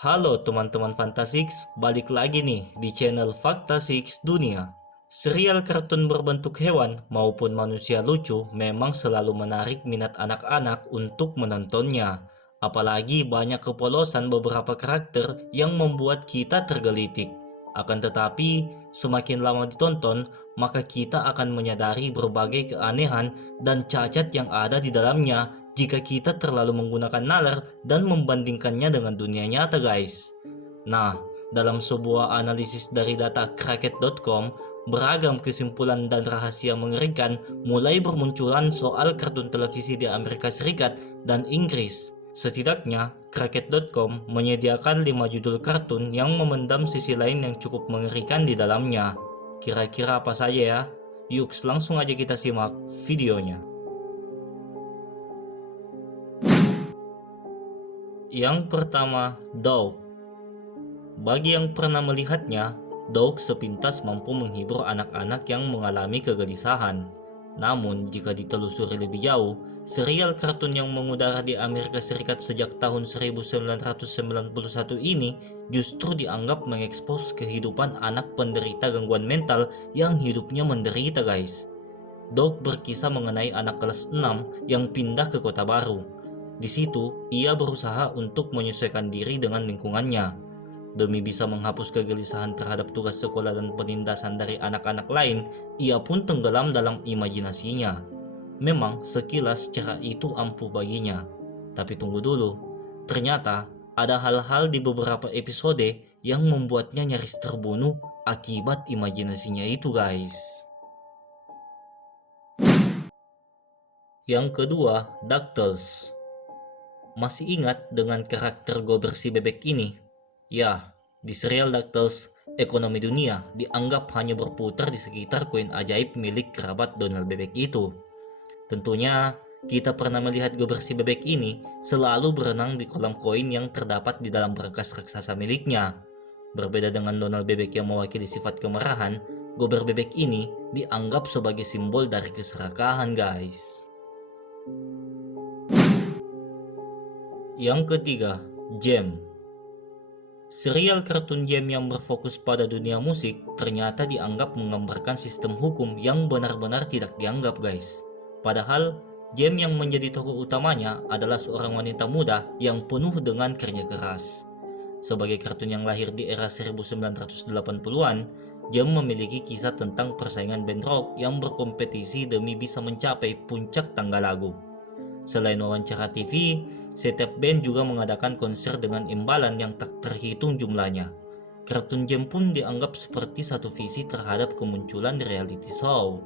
Halo teman-teman Fantasix, balik lagi nih di channel Fantasix Dunia. Serial kartun berbentuk hewan maupun manusia lucu memang selalu menarik minat anak-anak untuk menontonnya. Apalagi banyak kepolosan beberapa karakter yang membuat kita tergelitik. Akan tetapi, semakin lama ditonton, maka kita akan menyadari berbagai keanehan dan cacat yang ada di dalamnya jika kita terlalu menggunakan nalar dan membandingkannya dengan dunia nyata, guys. Nah, dalam sebuah analisis dari data Cracked.com, beragam kesimpulan dan rahasia mengerikan mulai bermunculan soal kartun televisi di Amerika Serikat dan Inggris. Setidaknya, Cracked.com menyediakan 5 judul kartun yang memendam sisi lain yang cukup mengerikan di dalamnya. Kira-kira apa saja ya? Yuk, langsung aja kita simak videonya. Yang pertama, Dog. Bagi yang pernah melihatnya, Dog sepintas mampu menghibur anak-anak yang mengalami kegelisahan. Namun, jika ditelusuri lebih jauh, serial kartun yang mengudara di Amerika Serikat sejak tahun 1991 ini justru dianggap mengekspos kehidupan anak penderita gangguan mental yang hidupnya menderita, guys. Dog berkisah mengenai anak kelas 6 yang pindah ke kota baru. Di situ, ia berusaha untuk menyesuaikan diri dengan lingkungannya. Demi bisa menghapus kegelisahan terhadap tugas sekolah dan penindasan dari anak-anak lain, ia pun tenggelam dalam imajinasinya. Memang sekilas cara itu ampuh baginya. Tapi tunggu dulu, ternyata ada hal-hal di beberapa episode yang membuatnya nyaris terbunuh akibat imajinasinya itu, guys. Yang kedua, DuckTales. Masih ingat dengan karakter Gober si bebek ini? Ya, di serial DuckTales, ekonomi dunia dianggap hanya berputar di sekitar koin ajaib milik kerabat Donald bebek itu. Tentunya, kita pernah melihat Gober si bebek ini selalu berenang di kolam koin yang terdapat di dalam berkas raksasa miliknya. Berbeda dengan Donald bebek yang mewakili sifat kemarahan, Gober bebek ini dianggap sebagai simbol dari keserakahan, guys. Yang ketiga, Jam. Serial kartun Jam yang berfokus pada dunia musik ternyata dianggap menggambarkan sistem hukum yang benar-benar tidak dianggap, guys. Padahal, Jam yang menjadi tokoh utamanya adalah seorang wanita muda yang penuh dengan kerja keras. Sebagai kartun yang lahir di era 1980-an, Jam memiliki kisah tentang persaingan band rock yang berkompetisi demi bisa mencapai puncak tangga lagu. Selain wawancara TV, setiap band juga mengadakan konser dengan imbalan yang tak terhitung jumlahnya. Kartun Jam pun dianggap seperti satu visi terhadap kemunculan reality show.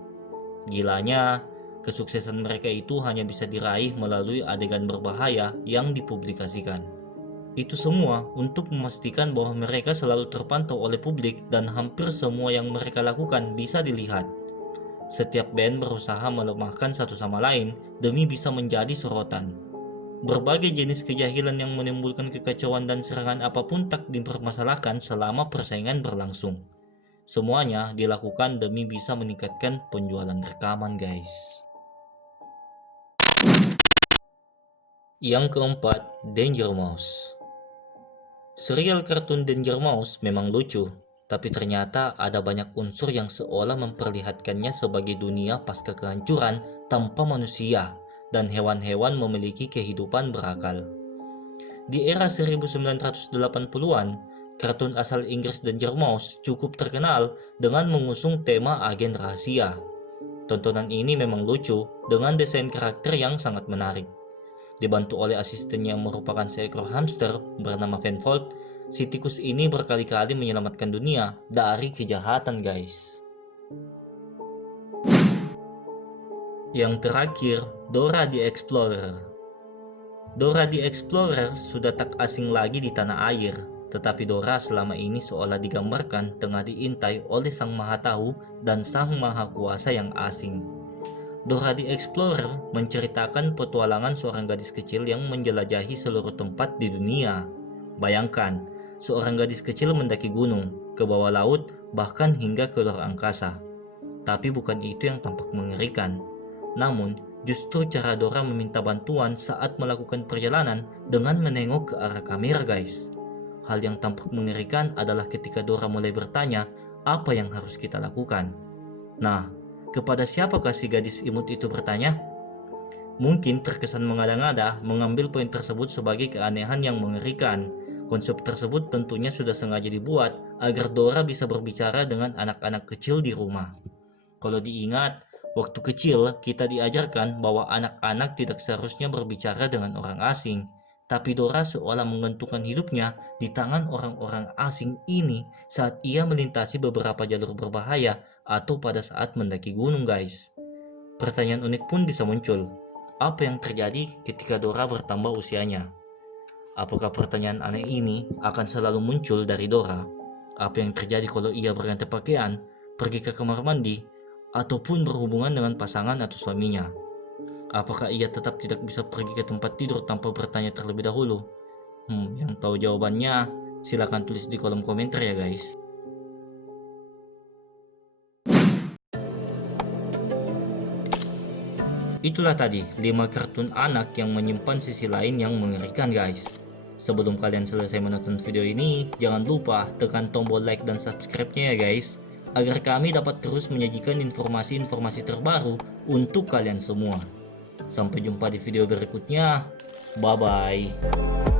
Gilanya, kesuksesan mereka itu hanya bisa diraih melalui adegan berbahaya yang dipublikasikan. Itu semua untuk memastikan bahwa mereka selalu terpantau oleh publik dan hampir semua yang mereka lakukan bisa dilihat. Setiap band berusaha melemahkan satu sama lain demi bisa menjadi sorotan. Berbagai jenis kejahilan yang menimbulkan kekacauan dan serangan apapun tak dipermasalahkan selama persaingan berlangsung. Semuanya dilakukan demi bisa meningkatkan penjualan rekaman, guys. Yang keempat, Danger Mouse. Serial kartun Danger Mouse memang lucu, tapi ternyata ada banyak unsur yang seolah memperlihatkannya sebagai dunia pasca kehancuran tanpa manusia dan hewan-hewan memiliki kehidupan berakal. Di era 1980-an, kartun asal Inggris Danger Mouse cukup terkenal dengan mengusung tema agen rahasia. Tontonan ini memang lucu dengan desain karakter yang sangat menarik. Dibantu oleh asistennya yang merupakan seekor hamster bernama Venfold, si tikus ini berkali-kali menyelamatkan dunia dari kejahatan, guys. Yang terakhir, Dora the Explorer. Dora the Explorer sudah tak asing lagi di tanah air, tetapi Dora selama ini seolah digambarkan tengah diintai oleh Sang Maha Tahu dan Sang Maha Kuasa yang asing. Dora the Explorer menceritakan petualangan seorang gadis kecil yang menjelajahi seluruh tempat di dunia. Bayangkan, seorang gadis kecil mendaki gunung, ke bawah laut, bahkan hingga ke luar angkasa. Tapi bukan itu yang tampak mengerikan. Namun, justru cara Dora meminta bantuan saat melakukan perjalanan dengan menengok ke arah kamera, guys. hal yang tampak mengerikan adalah ketika Dora mulai bertanya apa yang harus kita lakukan. Nah, kepada siapakah si gadis imut itu bertanya? Mungkin terkesan mengada-ngada mengambil poin tersebut sebagai keanehan yang mengerikan. Konsep tersebut tentunya sudah sengaja dibuat agar Dora bisa berbicara dengan anak-anak kecil di rumah. Kalau diingat, waktu kecil kita diajarkan bahwa anak-anak tidak seharusnya berbicara dengan orang asing. Tapi Dora seolah menggantungkan hidupnya di tangan orang-orang asing ini saat ia melintasi beberapa jalur berbahaya atau pada saat mendaki gunung, guys. Pertanyaan unik pun bisa muncul. Apa yang terjadi ketika Dora bertambah usianya? Apakah pertanyaan aneh ini akan selalu muncul dari Dora? Apa yang terjadi kalau ia berganti pakaian, pergi ke kamar mandi, ataupun berhubungan dengan pasangan atau suaminya? Apakah ia tetap tidak bisa pergi ke tempat tidur tanpa bertanya terlebih dahulu? Yang tahu jawabannya, silahkan tulis di kolom komentar ya guys. Itulah tadi 5 kartun anak yang menyimpan sisi lain yang mengerikan guys. Sebelum kalian selesai menonton video ini, jangan lupa tekan tombol like dan subscribe-nya ya guys, agar kami dapat terus menyajikan informasi-informasi terbaru untuk kalian semua. Sampai jumpa di video berikutnya, bye bye.